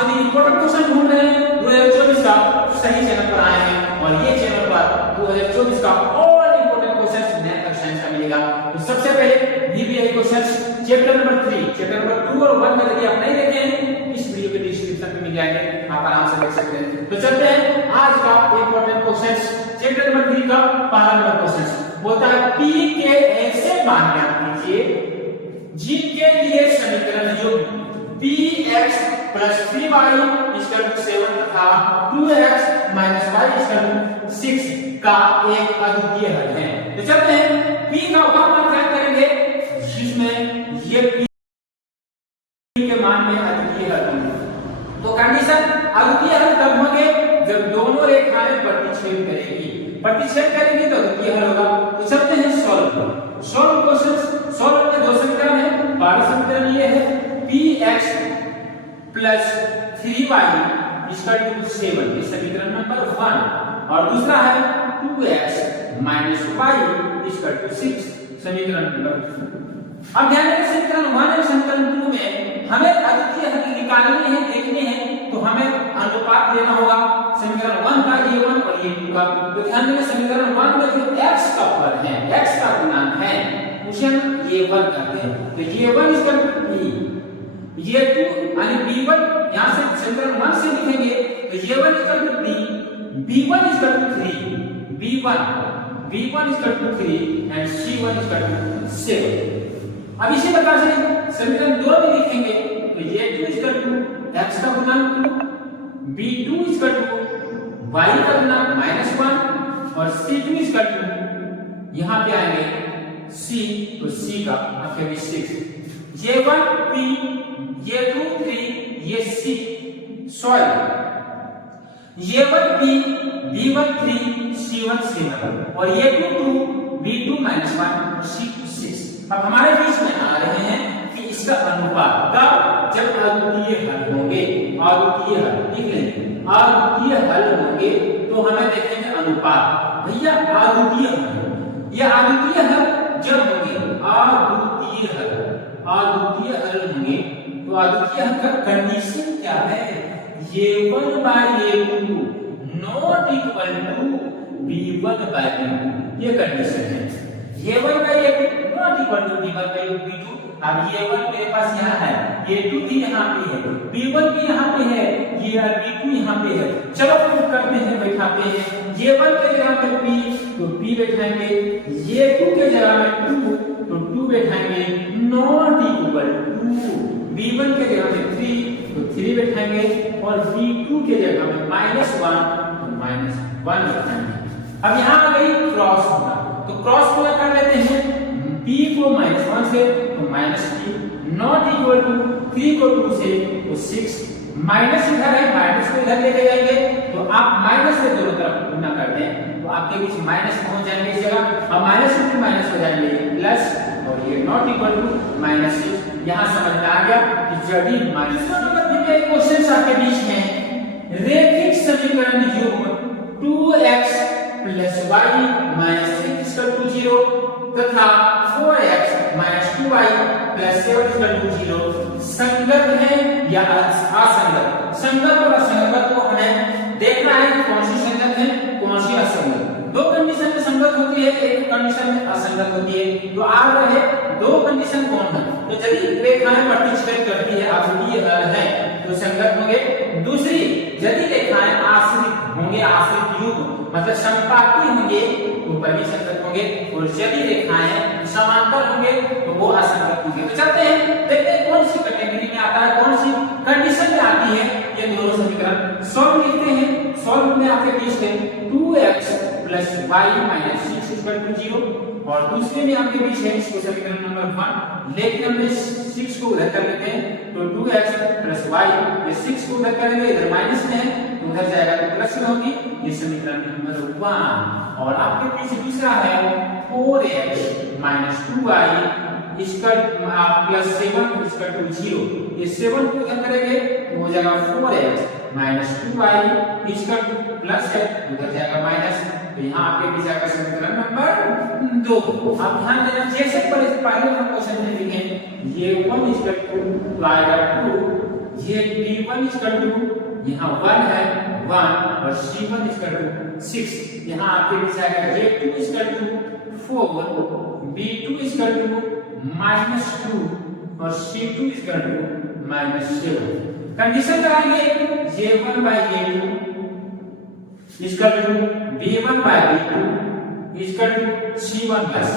यदि important question ढूंढ रहे हैं 2024 का, सही चैनल पर आए हैं और ये चैनल पर 2024 का और इंपॉर्टेंट क्वेश्चन मैथ और साइंस का मिलेगा। तो सबसे पहले BBI question chapter number 3, chapter number 2 और 1 में यदि आप नहीं देखे हैं इस वीडियो के डिस्क्रिप्शन में मिल जाएंगे, आप आराम से देख सकते हैं। तो चलते हैं आज का इंपॉर्टेंट क्वेश्चन चैप्टर नंबर 3 का पहला नंबर क्वेश्चन बोलता है p के ऐसे मान ज्ञात कीजिए जिनके लिए समीकरण जो px + 3y = 7 तथा 2x - y = 6 का एक अद्वितीय हल है। तो चलते हैं p का मान ज्ञात करेंगे जिसमें ये p के मान में अद्वितीय हल होंगे। तो कंडीशन अद्वितीय हल तब होंगे जब दोनों रेखाएं प्रतिच्छेद करेगी, प्रतिच्छेद करेंगे तो अद्वितीय हल होगा। तो चलते हैं सॉल्व क्वेश्चन। सॉल्व में दो समीकरण है, पहला समीकरण ये है px + 3y = 7, ये समीकरण नंबर 1 और दूसरा है 2x - y = 6, समीकरण नंबर 2। अब ध्यान रखें समीकरण 1 और समीकरण 2 में हमें अद्वितीय हल निकालनी है, देखने हैं, तो हमें अनुपात लेना होगा समीकरण 1 का a1 और a2 का। तो ध्यान रखें समीकरण 1 में जो x का पद है, x का गुणांक है, उसे हम a1 कहते हैं। तो a1 = p, a2 यानी b1 यहां से समीकरण 1 से लिखेंगे तो a1 = p, b1 = 3, b1 = 3 and c1 = 7। अब इसी प्रकार से समीकरण 2 में लिखेंगे तो a2 = x का गुणांक 2, b2 = y का गुणांक -1 और c2 = यहां पे आएंगे c, तो c का मतलब 6, a1 p, a2 3, ये c sorry a1 p, b1 3, c1 7 और a2 2, b2 -1 और c2 6। अब हमारे बीच में आ रहे हैं कि इसका अनुपात कब, जब अद्वितीय हल होंगे, अद्वितीय हल लिख लेंगे, अद्वितीय हल होंगे तो हमें देखेंगे अनुपात। भैया अद्वितीय हल, ये अद्वितीय हल जब होंगे, अद्वितीय हल होंगे तो अद्वितीय हल का कंडीशन क्या है, a1 / a2 not equal to b1 / b2, ये कंडीशन है। a1 / a2 not equal to b1 / b2। अब a1 मेरे पास यहाँ है, a2 भी यहाँ पे है, b1 भी यहाँ पे है, ये b2 यहाँ पे है। चलो प्रूव करते हैं, बैठाते हैं a1 के जगह पे p तो p बैठाएंगे, a2 के जगह में 2 तो 2 बैठाएंगे, नॉट इक्वल टू b1 के जगह में 3 तो 3 बैठाएंगे और b2 के जगह में -1 तो -1 बैठाएंगे। अब यहाँ आ गई क्रॉस गुणा, तो क्रॉस गुणा कर लेते हैं, p को -1 से तो -p, नॉट इक्वल टू 3 को 2 से तो 6, माइनस इधर है, माइनस को इधर लेके जाएंगे तो आप माइनस से दोनों तरफ गुणा कर दें तो आपके बीच माइनस पहुंच जाएंगे इस जगह। अब माइनस से माइनस हो जाएंगे प्लस और ये नॉट इक्वल टू -6। यहां समझ में आ गया कि जब भी माइनस क्वेश्चन आपके बीच में रैखिक समीकरण युग्म 2x + y - 6 = 0 तथा 4x - 2y + 7 = 0 संगत है या असंगत। संगत और असंगत को हमें देखना है कि कौन सी संगत है, कौन सी असंगत। दो कंडीशन में संगत होती है, एक कंडीशन में असंगत होती है। तो आ रहे दो कंडीशन कौन है, तो यदि रेखाएं प्रतिच्छेद करती है, अद्वितीय हल है तो संगत होंगे। दूसरी यदि रेखाएं आश्रित होंगे, आश्रित युग्म मतलब समपाती होंगे तो भी संगत होंगे, और यदि रेखाएं समांतर होंगे तो वो असंगत होंगे। तो चलते हैं देखते हैं कौन सी कैटेगरी में आता है, कौन सी कंडीशन में आती है ये दोनों समीकरण। सॉल्व लिखते हैं, सॉल्व में आपके बीच में 2x + y - 6 = 0 और दूसरे में आपके बीच है इसको समीकरण नंबर 1, लेकिन हमने 6 को उधर कर लेते हैं तो 2x + y, ये 6 को उधर करेंगे, इधर माइनस में है तो उधर जाएगा तो प्लस में होगी, ये समीकरण नंबर 1। और आपके पीछे दूसरा है 4x - 2y + 7 = 0, ये 7 को उधर करेंगे तो हो जाएगा 4x - 2y प्लस है उधर जाएगा माइनस, तो यहाँ आपके बीच आएगा समीकरण नंबर 2। अब ध्यान देना जैसे पहले क्वेश्चन में लिखे ये 1 = 2 आएगा 2 ये b1 इक्वल टू यहाँ 1 है 1 और c1 इक्वल टू 6, यहाँ आपके बीच आएगा j2 equal to 4, b2 equal to -2 और c2 इक्वल टू -7। कंडीशन लगाएंगे j1 by j2 equal to b1 by b2 equal to c1 by c।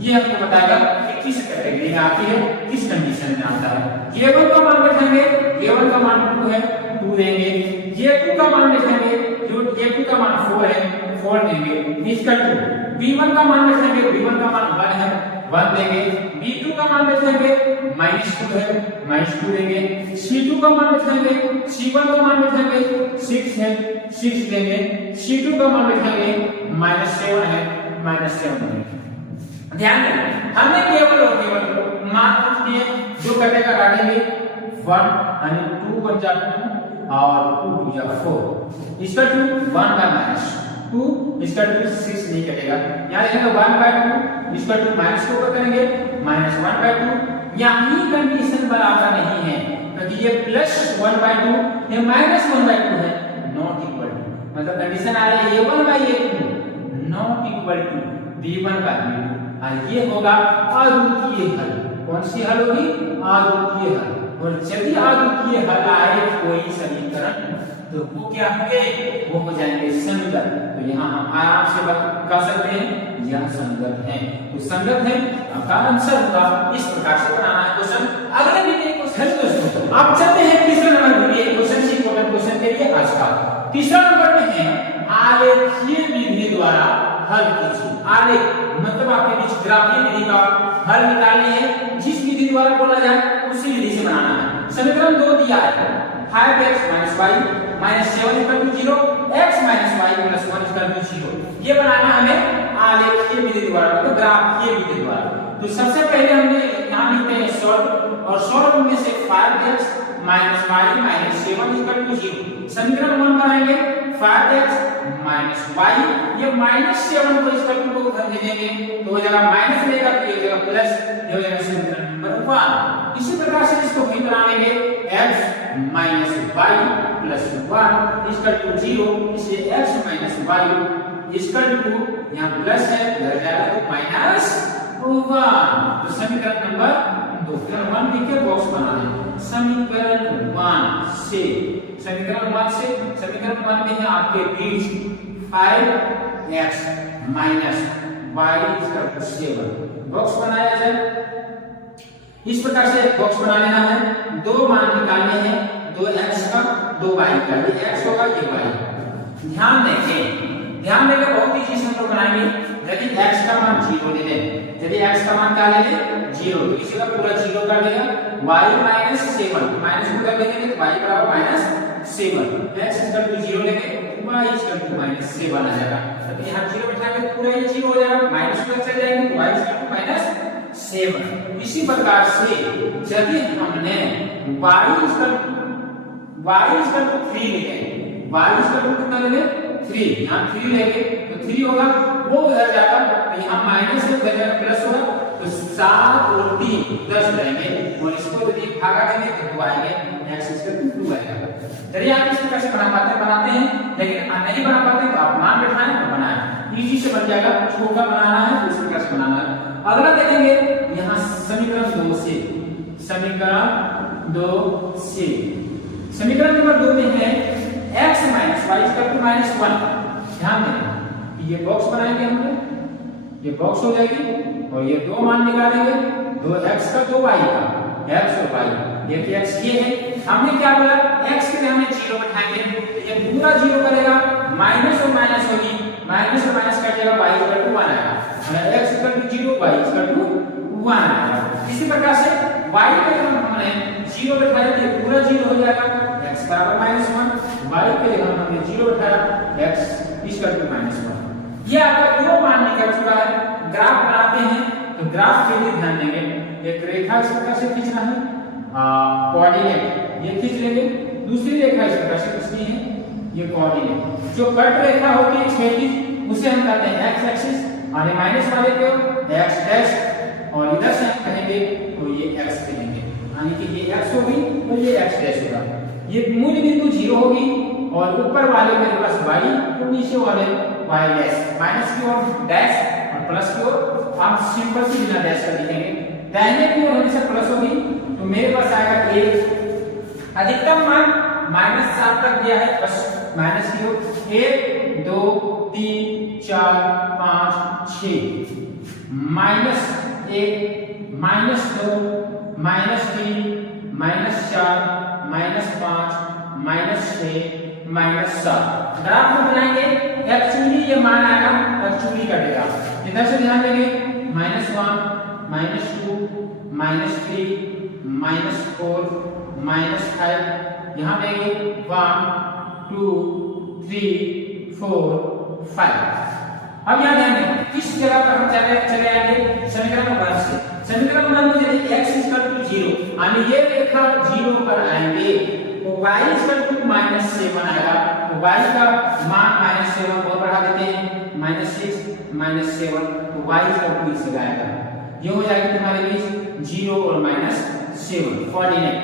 ये हमको बताएगा कि किस कैटेगरी में आती है, किस कंडीशन में आता है। J1 का मान रखेंगे, J1 का मान 2 है 2 देंगे, J2 का मान रखेंगे, जो J2 का मान 4 है 4 देंगे इक्वल टू B1 का मान रखेंगे, B1 का मान 1 है 1 देंगे, B2 का मान रखेंगे -2 है -2 देंगे, C2 का मान रखेंगे, C1 का मान रखेंगे 6 है 6 देंगे, C2 का मान रखेंगे -7 है -7 देंगे। ध्यान दें हमने केवल और केवल मान पूछ दिए, जो कटेगा काटेंगे 1 यानी 2 1 जा 2 और 2 2 जा 4 equal to 1 by -2 equal to 6 नहीं कटेगा। यहाँ देखेंगे 1 by 2 इक्वल टू माइनस को करेंगे -1 by 2। यहाँ कंडीशन बराबर नहीं है क्योंकि ये +1 by 2 ये -1 by 2 है, नॉट इक्वल टू, मतलब कंडीशन आ रही है a1 by a2 not equal to b1 by b2 और ये होगा अद्वितीय हल। कौन सी हल होगी? अद्वितीय हल। और यदि अद्वितीय हल आए कोई समीकरण तो वो क्या होंगे? वो हो जाएंगे संगत। तो यहाँ हम आराम से कह सकते हैं यह संगत है। तो संगत है आपका आंसर होगा। इस प्रकार से बनाना है क्वेश्चन। अगले वीडियो क्वेश्चन दोस्तों आप चलते हैं तीसरे नंबर वीडियो क्वेश्चन से इंपॉर्टेंट क्वेश्चन के लिए आज का। तीसरा नंबर में है आलेखीय विधि द्वारा हल कीजिए। आलेख मतलब आपके बीच ग्राफीय विधि का हल निकालनी है, जिस विधि द्वारा बोला जाए उसी विधि से बनाना है। समीकरण 2 दिया है 5x - y -7 = 0 x - y + 1 = 0। ये बनाना हमें आलेखीय विधि द्वारा मतलब ग्राफीय विधि द्वारा। तो सबसे पहले हमने यहां लिखते हैं सॉल्व और सॉल्व में से 5x - y - 7 = 0। समीकरण 1 बनाएंगे 5x - y ये -7 को इस टर्म को उधर भेजेंगे तो हो जाएगा माइनस रहेगा तो ये जगह प्लस, ये हो जाएगा समीकरण नंबर 1। इसी प्रकार से इसको भी बनाएंगे x - y + 1 = 0। इसलिए x - y = यहां प्लस है उधर जाएगा तो -1। तो समीकरण नंबर 2 समीकरण 1 लिख के बॉक्स बना दें। समीकरण 1 से समीकरण 1 में है आपके बीच 5x - y = 7 बॉक्स बनाया जाए। इस प्रकार से बॉक्स बना लेना है। दो मान निकालने हैं, 2x का 2y का, ये x होगा ये y। ध्यान देंगे बहुत ही चीज हम लोग बनाएंगे। यदि x का मान 0 ले लें, यदि x का मान क्या ले लें 0 तो इसी का पूरा 0 कर देगा। y - 7 माइनस को कर देंगे तो y = -7 x = 0 लेंगे y = -7 आ जाएगा। तो यहां 0 बिठाएंगे पूरा ही 0 हो जाएगा, माइनस को चले जाएंगे तो y = -7। इसी प्रकार से यदि हमने y = 3 लेंगे, y = कितना लेंगे 3, यहां 3 लेंगे तो 3 होगा वो उधर जाएगा तो यहां माइनस से उधर जाएगा प्लस होगा तो 7 और 3 10 रहेंगे और इसको यदि भागा देंगे तो 2 आएंगे, x = 2 आएगा। चलिए आप इस प्रकार से बनाते हैं लेकिन नहीं बना पाते तो आप मान बैठाएं और बनाएं, इजी से बन जाएगा। छोटा बनाना है तो इस प्रकार से बनाना है। अगला देखेंगे यहां समीकरण 2 से समीकरण नंबर 2 में है x - y = -1। ध्यान दें ये बॉक्स बनाएंगे हमने, ये बॉक्स हो जाएगी और ये दो मान निकालेंगे 2x का 2y का, x और y। देखिए x ये है, हमने क्या बोला x के लिए हमने 0 बैठाएंगे तो ये पूरा 0 करेगा, माइनस और माइनस होगी, माइनस और माइनस कट जाएगा y = 1 आएगा और x = 0 y = 1 आएगा। इसी प्रकार से y के लिए हमने 0 बैठाया तो ये पूरा 0 हो जाएगा, x = -1, y के लिए हमने 0 बैठाया x = -1। ये आपका दो मान निकल चुका है। ग्राफ बनाते हैं तो ग्राफ के लिए ध्यान देंगे, एक रेखा इस प्रकार से खींचना है, कोऑर्डिनेट ये खींच लेंगे, दूसरी रेखा इस प्रकार से खींचनी है, ये कोऑर्डिनेट। जो कट रेखा होती है क्षैतिज उसे हम कहते हैं x एक्सिस और माइनस वाले को x डैश और इधर से हम कहेंगे तो ये x कहेंगे। यानी कि ये x होगी और ये x डैश होगा। ये मूल बिंदु 0 होगी और ऊपर वाले मेरे पास y और नीचे वाले y डैश, माइनस की ओर डैश और प्लस की ओर आप सिंपल सी बिना डैश का लिखेंगे। दाहिने की ओर हमेशा प्लस होगी तो मेरे पास आएगा 1, अधिकतम मान -7 तक दिया है, बस माइनस की ओर 1 2 3 4 5 6, -1 -2 -3 -4 -5 -6 -7। ग्राफ में बनाएंगे एक्चुअली ये मान आएगा, एक्चुअली कटेगा। इधर से ध्यान देंगे -1 -2 -3 -4 -5, यहाँ देंगे 1 2 3 4 5। अब यहाँ ध्यान दें किस जगह पर हम चले आएंगे समीकरण 1 से। समीकरण 1 में यदि x 0 यानी ये रेखा 0 पर आएंगे तो y -7 आएगा, तो y का मान -7 और बढ़ा देते हैं, -6 -7, तो y इस जगह आएगा। ये हो जाएगा तुम्हारे बीच 0 और -7 कोऑर्डिनेट।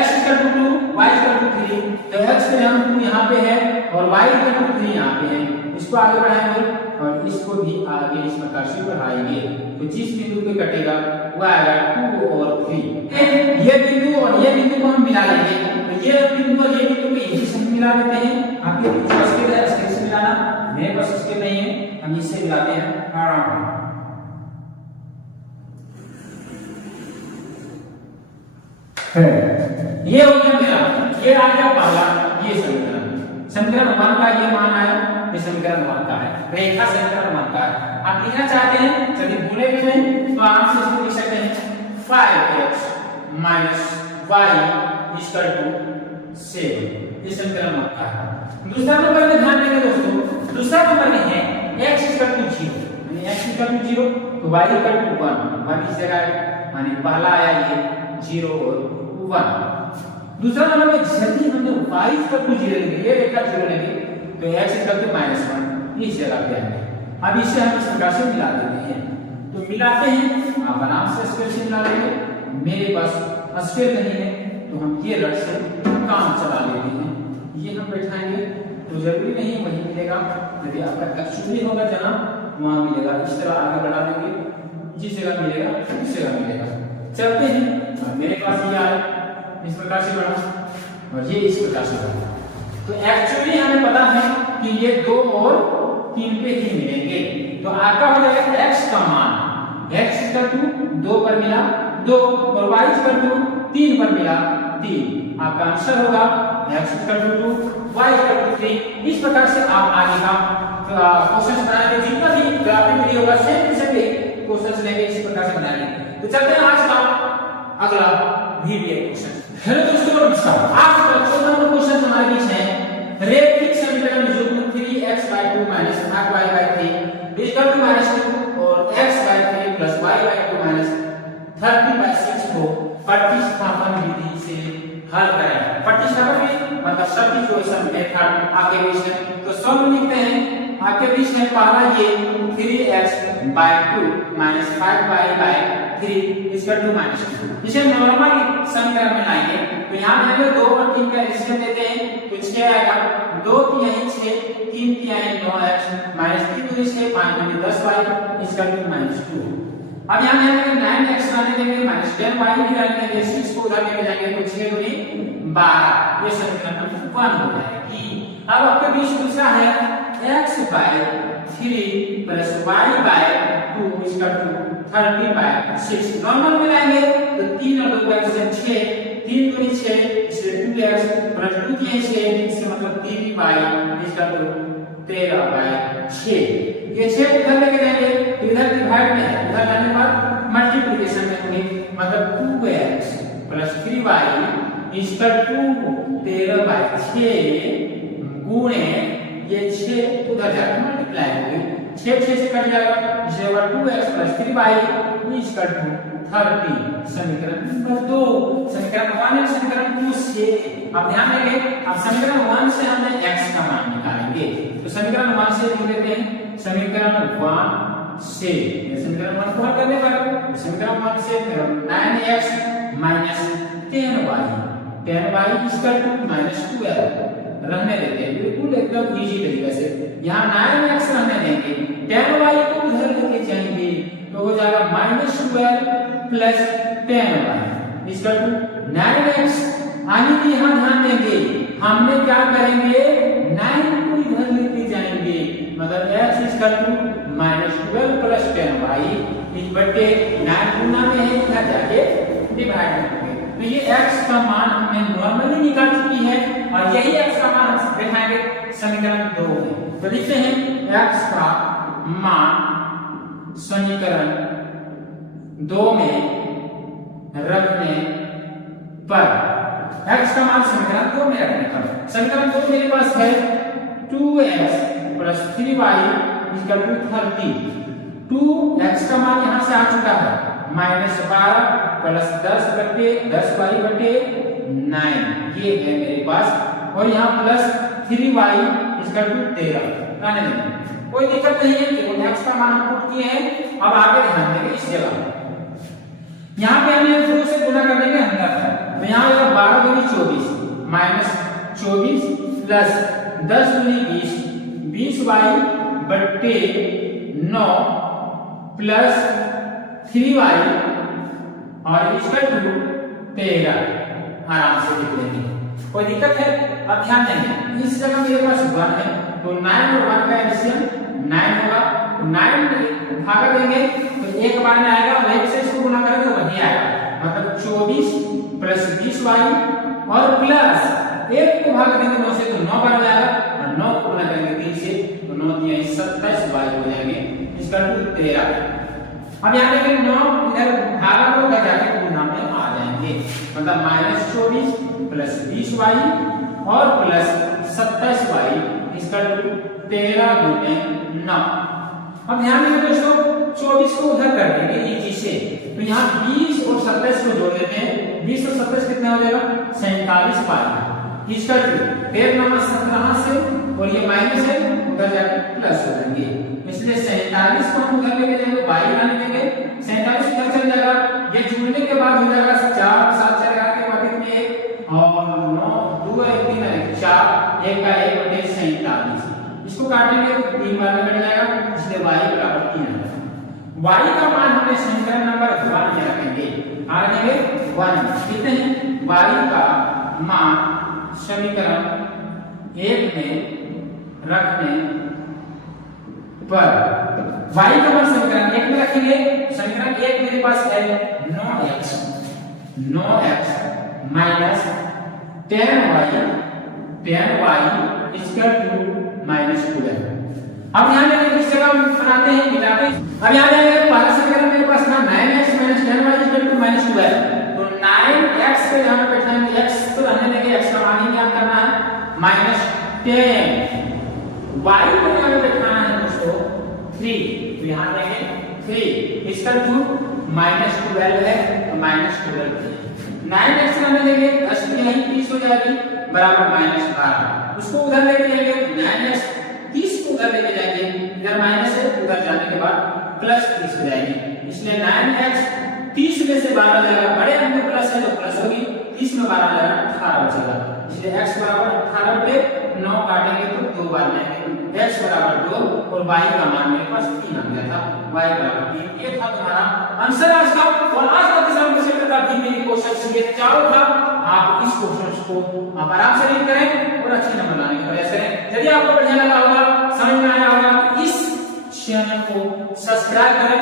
x 2 y 3, तो x पे हम 2 यहाँ पे है और y 3 यहाँ पे है, इसको आगे बढ़ाएंगे और इसको भी आगे इस प्रकार से बढ़ाएंगे, तो जिस बिंदु पे कटेगा वो आएगा 2 और 3। ये बिंदु और ये बिंदु को हम मिला लेंगे, तो ये बिंदु और ये बिंदु को इसी से मिला देते हैं। आपके पास के है इससे मिलाना, मेरे पास इसके नहीं है, हम इससे मिलाते हैं आराम से। ये हो गया मेरा, ये आ गया पहला ये समीकरण 1 का ये मान आया, ये समीकरण 1 का है, रेखा समीकरण 1 का है। आप लिखना चाहते हैं चलिए भूले भी नहीं तो आप इसको लिख सकते हैं 5x - y 7, ये समीकरण 1 का है। दूसरा नंबर में ध्यान देंगे दोस्तों, दूसरा नंबर में है x 0, यानी x 0 तो y 1 इस जगह है, यानी पहला आया ये 0 और 1। दूसरा नंबर में यदि हमने y 0 लेंगे, ये रेखा 0 लेंगे तो x -1 इस जगह पे आएगा। अब इसे हम इस प्रकार से मिला देते हैं, तो मिलाते हैं आप आराम से स्क्वायर से मिला लेंगे। मेरे पास स्क्वायर नहीं है तो हम ये रट से काम चला लेते हैं, ये हम बैठाएंगे तो जरूरी नहीं वही मिलेगा, यदि आपका एक्चुअली होगा जहां वहां मिलेगा, इस तरह आगे बढ़ा देंगे, जिस जगह मिलेगा उस जगह मिलेगा। चलते हैं और मेरे पास ये आया इस प्रकार से बढ़ा और ये इस प्रकार से बढ़ा, तो एक्चुअली हमें पता है कि ये 2 और 3 पे ही मिलेंगे, तो आपका हो जाएगा x का मान x 2 पर मिला 2 और y 3 पर मिला 3, आपका आंसर होगा x 2 y 3। इस प्रकार से आप आगे का क्वेश्चन बनाएंगे, जितना भी ग्राफिक वीडियो होगा सेम क्वेश्चन लेंगे, इस प्रकार से बनाएंगे। तो चलते हैं आज का अगला वीडियो क्वेश्चन। हेलो दोस्तों नमस्कार, आज का 14वां क्वेश्चन हमारे बीच है रेखिक समीकरण जो 3x 2 - 5y 3 -2 और x 3 + y 2 -30/6 को प्रतिस्थापन विधि से हल करें। प्रतिस्थापन विधि मतलब सब्स्टिट्यूशन मेथड आपके बीच है, तो सब लिखते हैं आपके बीच में। पहला ये 3x 2 - 5y 3 -2, इसे नॉर्मल समीकरण में लाएंगे तो यहाँ हमें 2 और 3 का रेशियो देते हैं, तो इसके आएगा 2 तिहाई 6 3 तिहाई 9x -3 दूनी 6 5 दूनी 10y -2। अब यहाँ हमें 9x लाने देंगे -10y निकालने देंगे, 6 को उधर लेके जाएंगे तो 6 दूनी 12, ये समीकरण 1 हो जाएगी। अब आपके बीच दूसरा है x 3 + y 2 30/6, नॉर्मल में लाएंगे तो 3 और 2 का एक्शन 6 3 दूनी 6 इसलिए 2x + 2 की 6 इसका मतलब 3y 13/6। ये 6 इधर लेके जाएंगे तो इधर डिवाइड में है, उधर लाने के बाद मल्टीप्लिकेशन में होंगे, मतलब 2x + 3y 2 13/6 गुणे ये 6 उधर जाकर मल्टीप्लाई होंगे, 6 से कट जाएगा, इसलिए होगा 2x + 3y 30। समीकरण नंबर 2, समीकरण 1 और समीकरण 2 से अब ध्यान देंगे, अब समीकरण 1 से हमने x का मान निकालेंगे, तो समीकरण 1 से लिख देते हैं, समीकरण 1 से समीकरण 1 को हल करने पर समीकरण 1 से 9x minus 10y, 10y equal to -12 रहने देते हैं, बिल्कुल एकदम इजी तरीके से। यहाँ 9x रहने देंगे, 10y को उधर लेके जाएंगे तो हो जाएगा -12 plus 10y equal to 9x। आगे भी यहाँ ध्यान देंगे, हमने क्या करेंगे 9 को इधर लेके जाएंगे, मतलब x equal to -12 plus 10y इस बटे 9 गुना में है, इधर जाके डिवाइड करेंगे। तो ये x का मान हमने नॉर्मली निकाल चुकी है और यही x का मान हम दिखाएंगे समीकरण 2 में। तो लिखते हैं x का मान समीकरण 2 में रखने पर, x का मान समीकरण 2 में रखने पर, समीकरण 2 मेरे पास है 2x plus 3y equal to 30। 2x का मान यहां से आ चुका है -12 प्लस 10y बटे 9, ये है मेरे पास, और यहाँ प्लस 3y इक्वल टू 13 आने देंगे, कोई दिक्कत नहीं है, केवल x का मान हम पुट किए हैं। अब आगे ध्यान देंगे इस जगह, यहाँ पे हमें 2 से गुणा कर देंगे अंदर, तो यहाँ आएगा 12 दूनी 24 -24 प्लस 10 दूनी 20, 20y बटे 9 प्लस 3y और इक्वल टू 13, आराम से लिख लेंगे, कोई दिक्कत है। अब ध्यान देंगे इस जगह मेरे पास 1 है तो 9 और 1 का एलसीएम 9 होगा, तो 9 भाग देंगे तो एक बार में आएगा, वही से इसको गुणा करेंगे तो वही आएगा, मतलब 24 प्लस 20y और प्लस 1 को भाग देंगे 9 से तो 9 बार आएगा, और 9 को गुणा करेंगे 3 से तो 9 दिया 27y हो जाएंगे इसका टू 13। अब यहाँ देखिए 9 इधर भागा तो उधर जाके गुणा में आ जाएंगे, मतलब -24 प्लस 20y और प्लस 27y इसका टू 13 गुणे 9। अब ध्यान देंगे दोस्तों 24 को उधर कर देंगे इजी से, तो यहाँ 20 और 27 को जोड़ देते हैं, 20 और 27 कितना हो जाएगा 47 पाई इसका टू 13 17 से, और ये माइनस है उधर जाके प्लस हो जाएंगे, इसलिए 47 को हम उधर लेके जाएंगे, y आने देंगे, 47 उधर चल जाएगा, ये जुड़ने के बाद हो जाएगा 4 7 चलेगा के बाद कितने 1 और 9 2 1 3 4 1 का 1 बटे 47, इसको काटेंगे तो 3 बार में कट जाएगा, इसलिए y बराबर 3 आएगा। y का मान हमने समीकरण नंबर 1 में रखेंगे, आ रखेंगे 1, कितने हैं y का मान समीकरण 1 में रखने पर, y का मान समीकरण 1 में रखेंगे, समीकरण 1 मेरे पास है 9x minus 10y equal to -12। अब यहाँ पे किस जगह बनाते हैं मिलाते हैं, अब यहाँ पे पहला समीकरण मेरे पास था 9x - 10y इक्वल टू -12, तो 9x को यहाँ पे बैठाएंगे, x तो रहने देंगे, x का मान ही क्या करना है -10, y को यहाँ पे बैठाना है दोस्तों 3, तो यहाँ देंगे 3 इक्वल टू -12 है तो -12, 9x रहने देंगे, 10 की यही 30 हो जाएगी बराबर -12, उसको उधर लेके जाएंगे 9x 30 को उधर लेके जाएंगे, इधर माइनस है उधर जाने के बाद प्लस 30 हो जाएगी, इसलिए 9x 30 में से 12 जाएगा, बड़े अंक में प्लस है तो प्लस होगी, 30 में 12 जाएगा 18 बचेगा, इसलिए x बराबर 18 पे 9 काटेंगे तो 2 बार लेंगे, x बराबर 2 और y का मान मेरे पास 3 आ गया था, y बराबर 3, ये था तुम्हारा आंसर आज का। और आज का किसान के सेक्टर का भी मेरी कोशिश ये चारों था, आप इस क्वेश्चन को आप आराम से रीड करें और अच्छे नंबर लाने का प्रयास करें। यदि आपको बढ़िया लगा होगा, समझ में आया होगा, इस चैनल को सब्सक्राइब करें।